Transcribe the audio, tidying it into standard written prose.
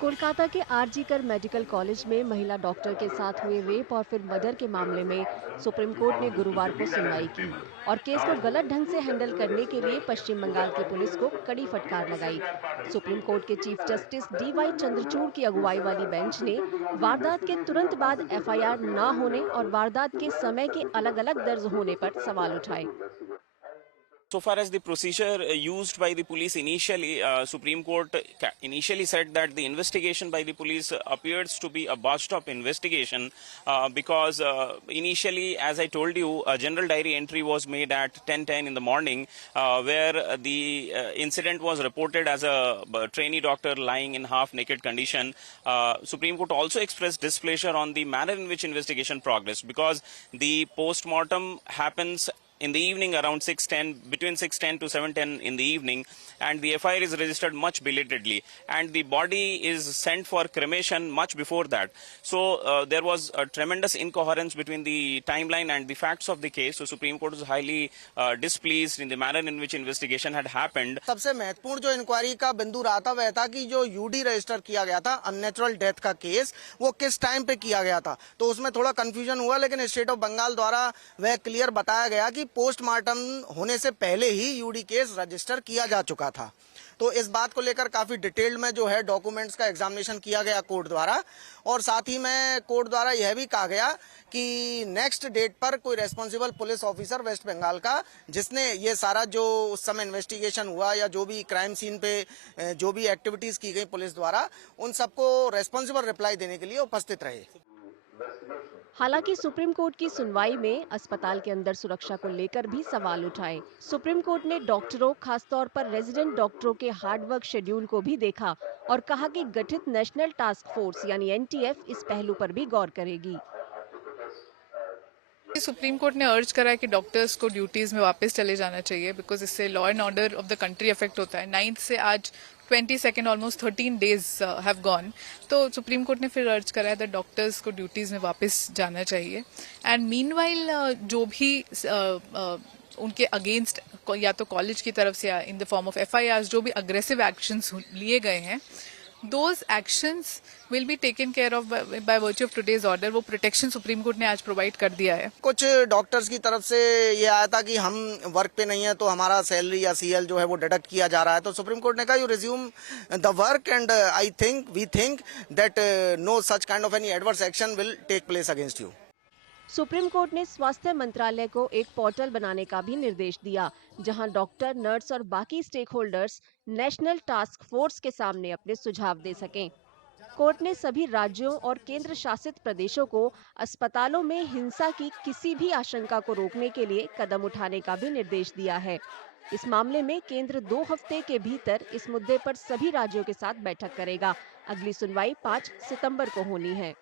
कोलकाता के आरजी कर medical college में महिला डॉक्टर के साथ हुए रेप और फिर मर्डर के मामले में सुप्रीम कोर्ट ने गुरुवार को सुनवाई की और केस को गलत ढंग से हैंडल करने के लिए पश्चिम बंगाल की पुलिस को कड़ी फटकार लगाई। सुप्रीम कोर्ट के chief justice D Y Chandrachud की अगुवाई वाली बेंच ने वारदात के तुरंत बाद एफआईआर न होने और वारदात के समय के अलग-अलग दर्ज होने पर सवाल उठाए। So far as the procedure used by the police initially, Supreme Court initially said that the investigation by the police appears to be a botched up investigation because initially, as I told you, a general diary entry was made at 10:10 in the morning where the incident was reported as a trainee doctor lying in half-naked condition. Supreme Court also expressed displeasure on the manner in which investigation progressed because the post-mortem happens in the evening around 6:10, between 6:10 to 7:10 in the evening, and the FIR is registered much belatedly, and the body is sent for cremation much before that. So there was a tremendous incoherence between the timeline and the facts of the case. So Supreme Court was highly displeased in the manner in which investigation had happened. सबसे महत्वपूर्ण जो inquiry का बिंदु रहा था वह था कि जो यूडी रजिस्टर किया गया था अननेचुरल डेथ का केस, वो किस टाइम पे किया गया था। तो उसमें थोड़ा कंफ्यूजन हुआ, लेकिन स्टेट ऑफ बंगाल द्वारा वह क्लियर बताया गया कि पोस्टमार्टम होने से पहले ही यूडी केस रजिस्टर किया जा चुका था। तो इस बात को लेकर काफी डिटेल्ड में जो है डॉक्यूमेंट्स का एग्जामिनेशन किया गया कोर्ट द्वारा, और साथ ही में कोर्ट द्वारा यह भी कहा गया कि नेक्स्ट डेट पर कोई responsible police officer West Bengal का, जिसने ये सारा जो उस समय इन्वेस्टिगेशन हुआ या जो भी क्राइम सीन पे जो भी एक्टिविटीज की गई पुलिस द्वारा, उन सबको रेस्पॉन्सिबल रिप्लाई देने के लिए उपस्थित रहे। हालांकि सुप्रीम कोर्ट की सुनवाई में अस्पताल के अंदर सुरक्षा को लेकर भी सवाल उठाए। सुप्रीम कोर्ट ने डॉक्टरों, खासतौर पर रेजिडेंट डॉक्टरों के हार्ड वर्क शेड्यूल को भी देखा और कहा कि गठित नेशनल टास्क फोर्स यानी एनटीएफ इस पहलू पर भी गौर करेगी। सुप्रीम कोर्ट ने अर्ज करा है कि डॉक्टर्स को ड्यूटीज में वापस चले जाना चाहिए बिकॉज इससे law and order of the country affect होता है। 9th से आज 22nd almost 13 days have gone. तो सुप्रीम कोर्ट ने फिर अर्ज करा है दैट डॉक्टर्स को ड्यूटीज में वापस जाना चाहिए। एंड मीनवाइल जो भी उनके अगेंस्ट या तो कॉलेज की तरफ से या in the form of FIR जो भी अग्रेसिव एक्शंस लिए गए हैं, those actions will be taken care of by virtue of today's order। वो प्रोटेक्शन सुप्रीम कोर्ट ने आज प्रोवाइड कर दिया है। कुछ डॉक्टर्स की तरफ से ये आया था कि हम वर्क पे नहीं है तो हमारा सैलरी या सीएल जो है वो डिडक्ट किया जा रहा है। तो सुप्रीम कोर्ट ने कहा you resume the work and we think that no such kind of any adverse action will take place against you. Supreme Court ने स्वास्थ्य मंत्रालय को एक पोर्टल बनाने का भी निर्देश दिया, जहां डॉक्टर, नर्स और बाकी stakeholders national task force के सामने अपने सुझाव दे सकें। कोर्ट ने सभी राज्यों और केंद्र शासित प्रदेशों को अस्पतालों में हिंसा की किसी भी आशंका को रोकने के लिए कदम उठाने का भी निर्देश दिया है। इस मामले में केंद्र 2 हफ्ते के भीतर इस मुद्दे पर सभी राज्यों के साथ बैठक करेगा। अगली सुनवाई 5 सितंबर को होनी है।